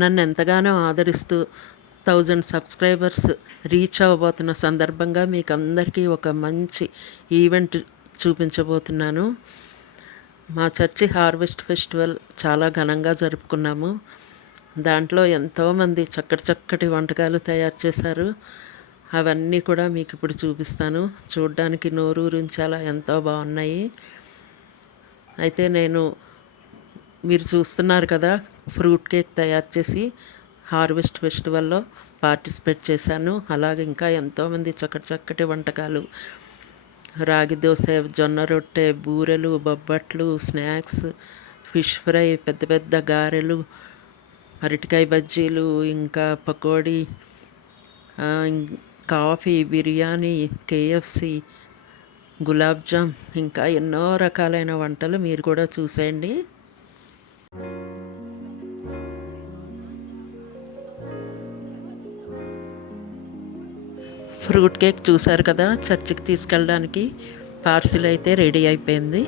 నన్ను ఎంతగానో ఆదరిస్తూ 1000 సబ్స్క్రైబర్స్ రీచ్ అవ్వబోతున్న సందర్భంగా మీకు అందరికీ ఒక మంచి ఈవెంట్ చూపించబోతున్నాను. మా చర్చి హార్వెస్ట్ ఫెస్టివల్ చాలా ఘనంగా జరుపుకున్నాము. దాంట్లో ఎంతోమంది చక్కటి చక్కటి వంటకాలు తయారు చేశారు. అవన్నీ కూడా మీకు ఇప్పుడు చూపిస్తాను. చూడ్డానికి నోరూరించేలా ఎంతో బాగున్నాయి. అయితే మీరు చూస్తున్నారు కదా, ఫ్రూట్ కేక్ తయారు చేసి హార్వెస్ట్ ఫెస్టివల్లో పార్టిసిపేట్ చేశాను. అలాగే ఇంకా ఎంతోమంది చక్కటి చక్కటి వంటకాలు, రాగి దోశ, జొన్న రొట్టె, బూరెలు, బొబ్బట్లు, స్నాక్స్, ఫిష్ ఫ్రై, పెద్ద పెద్ద గారెలు, అరటికాయ బజ్జీలు, ఇంకా పకోడీ, కాఫీ, బిర్యానీ, కేఎఫ్సి, గులాబ్ జామ్, ఇంకా ఎన్నో రకాలైన వంటలు మీరు కూడా చూసేయండి. ఫ్రూట్ కేక్ చూశారు కదా, చర్చికి తీసుకెళ్ళడానికి పార్సిల్ అయితే రెడీ అయిపోయింది.